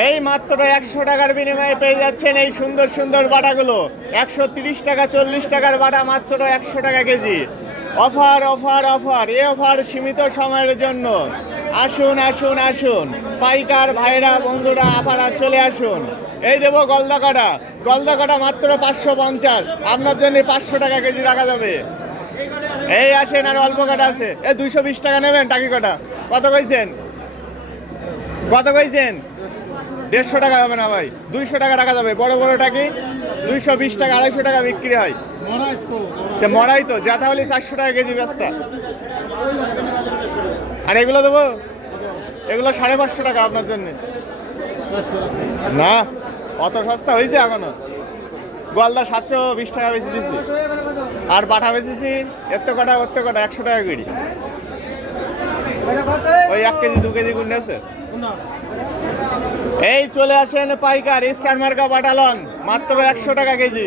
এই মাত্র 100 টাকার বিনিময়ে পেয়ে যাচ্ছেন এই সুন্দর সুন্দর বাটাগুলো। 130 টাকা 40 টাকার বাটা মাত্র 100 টাকা কেজি। অফার অফার অফার, এই অফার সীমিত সময়ের জন্য। আসুন আসুন আসুন, পাইকার ভাইরা বন্ধুরা আপারা চলে আসুন। এই দেবো গলদা কাটা, গলদা কাটা মাত্র 550, আপনার জন্য 500 টাকা কেজি রাখা যাবে। এই আসেন, আর অল্প কাটা আছে, 220 টাকা নেবেন। টাকি কাটা কত কইছেন? কত কইছেন? 150 টাকা হবে না ভাই, 200 টাকা রাখা যাবে। বড় বড় টাকি 220 টাকা 250 টাকা বিক্রি হয়। সে মরাই তো যা, তাহলে 400 টাকা কেজি ব্যস্তা। আর এগুলো দেবো, এগুলো 550 টাকা আপনার জন্য। না অত সস্তা হয়েছে এখনো। গলদা 720 টাকা বেশি দিচ্ছি, আর পাঠা বেচেছি এত কটা 100 টাকা করে। ওই 1 কেজি 2 কেজি গুণ আছে। এই চলে আসেন পাইকার, স্টার মার্কা বাটালন মাত্র 100 টাকা কেজি।